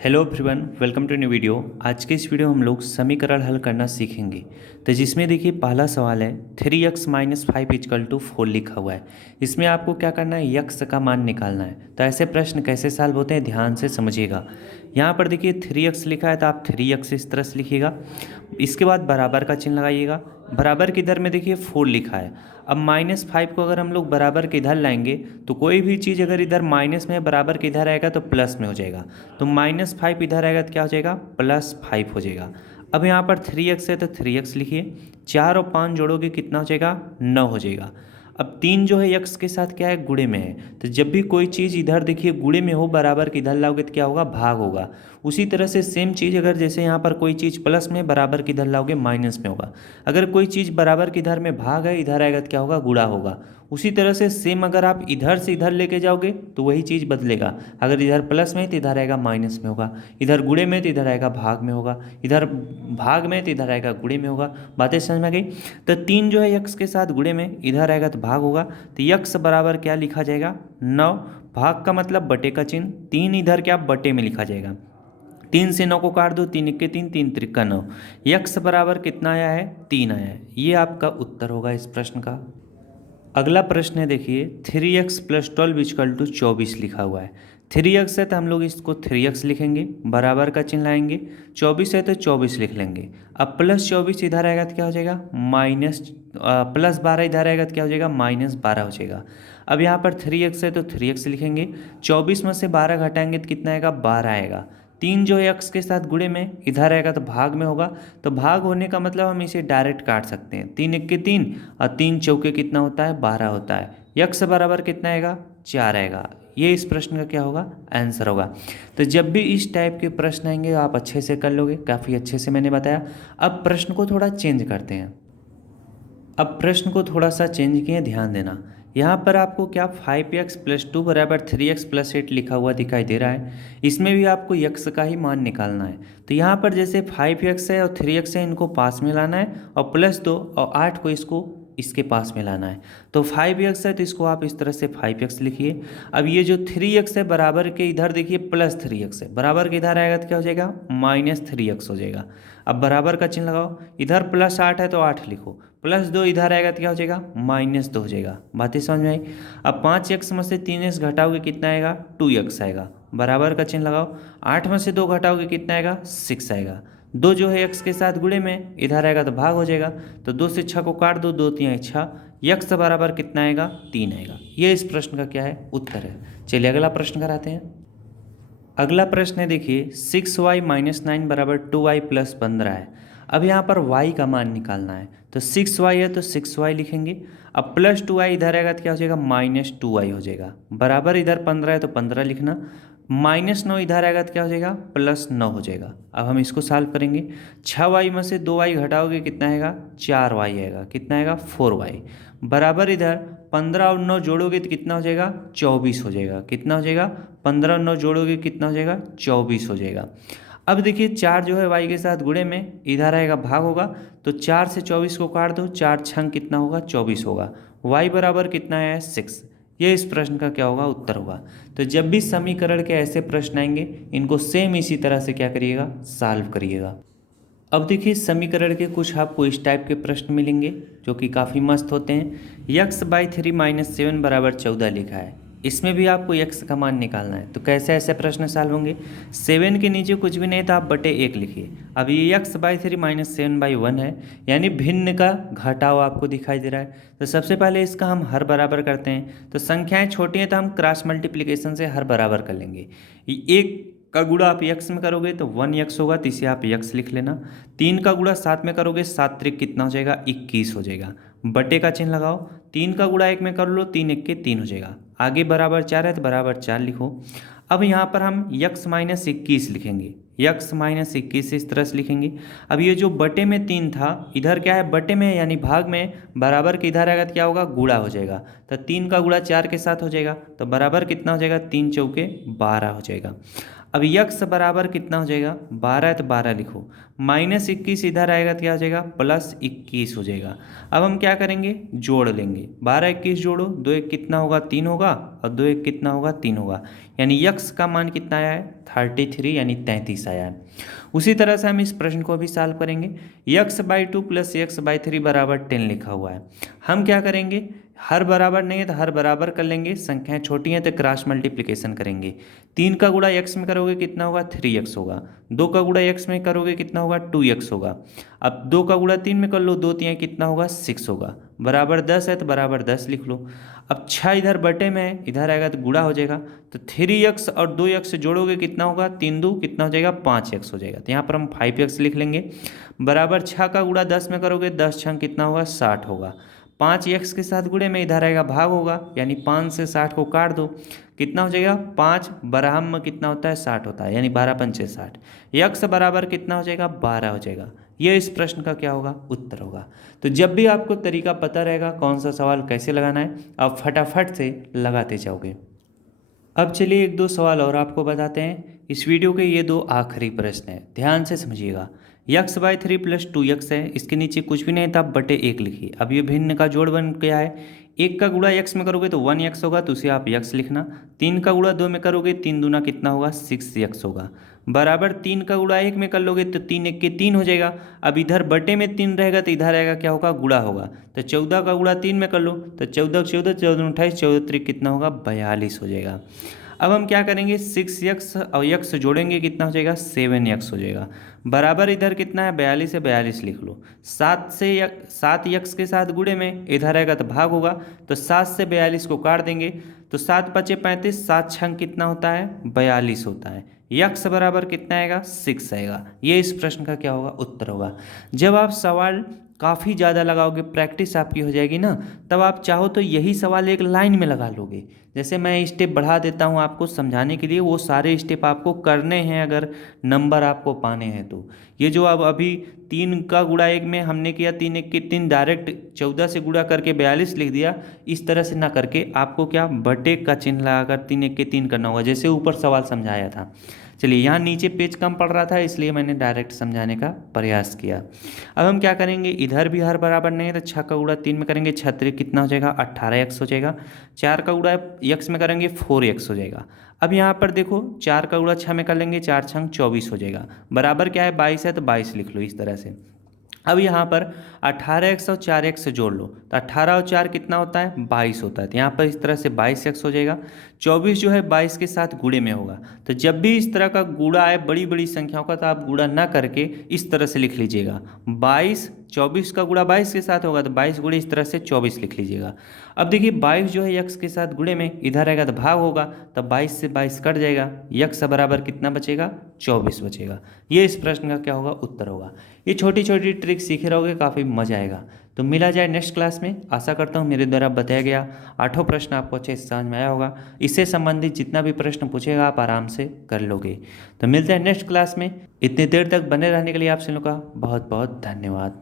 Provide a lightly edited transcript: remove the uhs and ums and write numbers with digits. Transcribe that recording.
Hello everyone, welcome to new video. आज के इस वीडियो में हम लोग समीकरण हल करना सीखेंगे। तो जिसमें देखिए पहला सवाल है 3x माइनस 5 इजकल टू 4 लिखा हुआ है। इसमें आपको क्या करना है, यक्स का मान निकालना है। तो ऐसे प्रश्न कैसे सॉल्व होते हैं ध्यान से समझिएगा। यहाँ पर देखिए 3x लिखा है तो आप 3x इस तरह से लिखिएगा। इसके बाद बराबर का चिन्ह लगाइएगा। बराबर के इधर में देखिए 4 लिखा है। अब -5 को अगर हम लोग बराबर के इधर लाएंगे तो कोई भी चीज़ अगर इधर माइनस में है बराबर के इधर आएगा तो प्लस में हो जाएगा। तो -5 इधर आएगा तो क्या हो जाएगा, +5 हो जाएगा। अब यहाँ पर 3x है तो 3x लिखिए। 4 और 5 जोड़ोगे कितना हो जाएगा, 9 हो जाएगा। अब 3 जो है x के साथ क्या है, गुणे में है। तो जब भी कोई चीज़ इधर देखिए गुणे में हो बराबर के इधर लाओगे तो क्या होगा, भाग होगा। उसी तरह से सेम चीज़ अगर जैसे यहाँ पर कोई चीज़ प्लस में बराबर के इधर लाओगे माइनस में होगा। अगर कोई चीज़ बराबर के इधर में भाग है इधर आएगा तो क्या होगा, गुणा होगा। उसी तरह से सेम अगर आप इधर से इधर लेके जाओगे तो वही चीज़ बदलेगा। अगर इधर प्लस में है तो इधर आएगा माइनस में होगा, इधर गुणे में तो इधर आएगा भाग में होगा, इधर भाग में तो इधर आएगा गुणे में होगा। बातें समझ में आ गई। तो 3 जो है यक्स के साथ गुणे में इधर आएगा तो भाग होगा। तो यक्स बराबर क्या लिखा जाएगा, 9। भाग का मतलब बटे का चिन्ह, 3 इधर क्या बटे में लिखा जाएगा। 3 से 9 को काट दो, 3 के 3, 3 त्रिका 9। यक्स बराबर कितना आया है, 3 आया है। ये आपका उत्तर होगा इस प्रश्न का। अगला प्रश्न है देखिए 3x + 12 इजकल टू 24 लिखा हुआ है। 3x है तो हम लोग इसको 3x लिखेंगे, बराबर का चिन्ह लाएंगे। 24 है तो 24 लिख लेंगे। अब +24 इधर आएगा तो क्या हो जाएगा, +12 इधर आएगा तो क्या हो जाएगा, -12 हो जाएगा। अब यहाँ पर 3x है तो 3x लिखेंगे। 24 में से 12 घटाएंगे तो कितना आएगा, 12 आएगा। 3 जो है x के साथ गुणे में इधर आएगा तो भाग में होगा। तो भाग होने का मतलब हम इसे डायरेक्ट काट सकते हैं। 3 1 के 3 और 3 चौके कितना होता है, 12 होता है। यक्स बराबर कितना आएगा, 4 आएगा। ये इस प्रश्न का क्या होगा, आंसर होगा। तो जब भी इस टाइप के प्रश्न आएंगे आप अच्छे से कर लोगे, काफ़ी अच्छे से मैंने बताया। अब प्रश्न को थोड़ा चेंज करते हैं। अब प्रश्न को थोड़ा सा चेंज किए, ध्यान देना। यहाँ पर आपको क्या 5x + 2 बराबर 3x + 8 लिखा हुआ दिखाई दे रहा है। इसमें भी आपको यक्स का ही मान निकालना है। तो यहाँ पर जैसे 5x है और 3x है, इनको पास में लाना है और +2 और 8 को इसको इसके पास में लाना है। तो 5x है तो इसको आप इस तरह से 5x लिखिए। अब ये जो 3x है बराबर के इधर देखिए +3x है, बराबर के इधर आएगा तो क्या हो जाएगा, -3x हो जाएगा। अब बराबर का चिन्ह लगाओ, इधर +8 है तो 8 लिखो, +2 इधर आएगा तो क्या हो जाएगा, -2 हो जाएगा। बातें समझ में आई। अब 5x में से 3x घटाओगे कितना आएगा, 2x आएगा। बराबर का चिन्ह लगाओ। 8 में से 2 घटाओगे कितना आएगा, 6 आएगा। 2 जो है x के साथ गुणे में इधर आएगा तो भाग हो जाएगा। तो 2 से 6 को काट दो, 2 3 6। यक्स बराबर कितना आएगा, 3 आएगा। ये इस प्रश्न का क्या है, उत्तर है। चलिए अगला प्रश्न कराते हैं। अगला प्रश्न है देखिए 6y - 9 बराबर 2y + 15 है। अब यहाँ पर y का मान निकालना है। तो 6y है तो 6y लिखेंगे। अब +2y इधर आएगा तो क्या हो जाएगा, -2y हो जाएगा। बराबर इधर 15 है तो 15 लिखना। -9 इधर आएगा तो क्या हो जाएगा, +9 हो जाएगा। अब हम इसको सॉल्व करेंगे। 6y में से 2y घटाओगे कितना आएगा, 4y आएगा। कितना आएगा, 4y। बराबर इधर 15 और 9 जोड़ोगे तो कितना हो जाएगा, 24 हो जाएगा। कितना हो जाएगा, 15 और 9 जोड़ोगे कितना हो जाएगा, 24 हो जाएगा। अब देखिए 4 जो है y के साथ गुणे में इधर आएगा भाग होगा। तो 4 से 24 को काट दो, 4 छंग कितना होगा, 24 होगा। y बराबर कितना है, 6। ये इस प्रश्न का क्या होगा, उत्तर होगा। तो जब भी समीकरण के ऐसे प्रश्न आएंगे इनको सेम इसी तरह से क्या करिएगा, सॉल्व करिएगा। अब देखिए समीकरण के कुछ आपको इस टाइप के प्रश्न मिलेंगे जो कि काफ़ी मस्त होते हैं। x/3 - 7 बराबर 14 लिखा है। इसमें भी आपको x का मान निकालना है। तो कैसे ऐसे प्रश्न सॉल्व होंगे, 7 के नीचे कुछ भी नहीं तो आप बटे 1 लिखिए। अब ये x/3 - 7/1 है, यानी भिन्न का घटाव आपको दिखाई दे रहा है। तो सबसे पहले इसका हम हर बराबर करते हैं। तो संख्याएं छोटी हैं तो हम क्रॉस मल्टीप्लिकेशन से हर बराबर कर लेंगे। एक का गुणा आप यक्स में करोगे तो 1x होगा, तो इसे आप यक्स लिख लेना। 3 का गुणा 7 में करोगे, 7 त्रिक कितना हो जाएगा, 21 हो जाएगा। बटे का चिन्ह लगाओ। 3 का गुणा 1 में कर लो, 3 1 के 3 हो जाएगा। आगे बराबर 4 है तो बराबर 4 लिखो। अब यहाँ पर हम x - 21 लिखेंगे। x - 21 इस तरह से लिखेंगे। अब ये जो बटे में 3 था इधर क्या है, बटे में यानी भाग में, बराबर के इधर आएगा तो क्या होगा, गुणा हो जाएगा। तो 3 का गुणा 4 के साथ हो जाएगा। तो बराबर कितना हो जाएगा, 3 चौके 12 हो जाएगा। अब यक्स बराबर कितना हो जाएगा, 12 है तो 12 लिखो, -21 इधर आएगा तो क्या हो जाएगा, +21 हो जाएगा। अब हम क्या करेंगे, जोड़ लेंगे, 12 21 जोड़ो, 2 1 कितना होगा, 3 होगा, और 2 1 कितना होगा, 3 होगा, यानी यक्स का मान कितना आया है, 33 यानी 33 आया है। उसी तरह से हम इस प्रश्न को भी सॉल्व करेंगे। x/2 + x/3 बराबर 10 लिखा हुआ है। हम क्या करेंगे, हर बराबर नहीं है तो हर बराबर कर लेंगे, संख्याएं छोटी हैं तो क्रॉस मल्टीप्लिकेशन करेंगे। 3 का गुणा x में करोगे कितना होगा, 3x होगा। 2 का गुणा x में करोगे कितना होगा, 2x होगा। अब 2 का गुणा 3 में कर लो, 2 3 कितना होगा, 6 होगा। बराबर 10 है तो बराबर 10 लिख लो। अब 6 इधर बटे में है, इधर आएगा तो गुणा हो जाएगा, तो 3x और 2x जोड़ोगे कितना होगा, 3 2 कितना हो जाएगा, 5x हो जाएगा। तो यहाँ पर हम 5x लिख लेंगे। बराबर 6 का गुणा 10 में करोगे, 10 6 कितना होगा, 60 होगा। 5x के साथ गुणे में इधर आएगा भाग होगा, यानी 5 से 60 को काट दो, कितना हो जाएगा, 5 बराबर में कितना होता है, 60 होता है, यानी 12 पंचे 60। यक्स बराबर कितना हो जाएगा, 12 हो जाएगा। ये इस प्रश्न का क्या होगा, उत्तर होगा। तो जब भी आपको तरीका पता रहेगा कौन सा सवाल कैसे लगाना है, आप फटाफट से लगाते जाओगे। अब चलिए एक दो सवाल और आपको बताते हैं। इस वीडियो के ये दो आखिरी प्रश्न हैं, ध्यान से समझिएगा। x/3 + 2x है, इसके नीचे कुछ भी नहीं था, बटे 1 लिखिए। अब ये भिन्न का जोड़ बन गया है। 1 का गुणा x में करोगे तो 1x होगा, तो उसे आप x लिखना। 3 का गुणा 2 में करोगे, 3 दूना कितना होगा, 6x होगा। बराबर 3 का गुणा 1 में कर लोगे तो 3 1 के 3 हो जाएगा। अब इधर बटे में 3 रहेगा तो इधर आएगा क्या होगा, गुणा होगा। तो 14 का गुणा 3 में कर लो, तो 14 14 14 28 14 3 कितना होगा, 42 हो जाएगा। अब हम क्या करेंगे, 6x और x जोड़ेंगे, कितना हो जाएगा, 7x हो जाएगा। बराबर इधर कितना है, 42 है, 42 लिख लो। 7x के साथ गुणे में इधर आएगा तो भाग होगा, तो 7 से 42 को काट देंगे, तो 7 5 35, 7 6 कितना होता है, 42 होता है। यक्स बराबर कितना आएगा, 6 आएगा। ये इस प्रश्न का क्या होगा, उत्तर होगा। जब आप सवाल काफ़ी ज़्यादा लगाओगे, प्रैक्टिस आपकी हो जाएगी ना, तब आप चाहो तो यही सवाल एक लाइन में लगा लोगे। जैसे मैं स्टेप बढ़ा देता हूँ आपको समझाने के लिए, वो सारे स्टेप आपको करने हैं अगर नंबर आपको पाने हैं तो। ये जो अब अभी 3 का गुणा 1 में हमने किया, 3 1 के 3, डायरेक्ट 14 से गुणा करके 42 लिख दिया, इस तरह से ना करके आपको क्या, बटे का चिन्ह लगाकर 3 1 के 3 करना होगा, जैसे ऊपर सवाल समझाया था। चलिए, यहाँ नीचे पेज कम पड़ रहा था इसलिए मैंने डायरेक्ट समझाने का प्रयास किया। अब हम क्या करेंगे, इधर भी हर बराबर नहीं है तो 6 का गुणा 3 में करेंगे, 6 3 कितना हो जाएगा, 18x हो जाएगा। 4 का गुणा x में करेंगे, 4x हो जाएगा। अब यहाँ पर देखो, 4 का गुणा 6 में कर लेंगे, 4 6 24 हो जाएगा। बराबर क्या है, 22 है, तो 22 लिख लो इस तरह से। अब यहाँ पर 18x और 4x से जोड़ लो, तो 18 और 4 कितना होता है, 22 होता है। तो यहाँ पर इस तरह से 22x हो जाएगा। 24 जो है 22 के साथ गुणे में होगा, तो जब भी इस तरह का गुणा आए बड़ी बड़ी संख्याओं का, तो आप गुणा ना करके इस तरह से लिख लीजिएगा। 24 का गुणा 22 के साथ होगा, तो 22 गुणे इस तरह से 24 लिख लीजिएगा। अब देखिए 22 जो है यक्स के साथ गुणे में इधर आएगा तो भाग होगा, तब 22 से 22 कट जाएगा, यक्स बराबर कितना बचेगा, 24 बचेगा। ये इस प्रश्न का क्या होगा, उत्तर होगा। ये छोटी छोटी ट्रिक सीखे रहोगे, काफ़ी मजा आएगा। तो मिला जाए नेक्स्ट क्लास में। आशा करता हूँ मेरे द्वारा बताया गया 8 प्रश्न आपको अच्छे से समझ में आया होगा। इससे संबंधित जितना भी प्रश्न पूछेगा आप आराम से कर लोगे। तो मिलते हैं नेक्स्ट क्लास में। इतनी देर तक बने रहने के लिए आप सभी लोगों का बहुत बहुत धन्यवाद।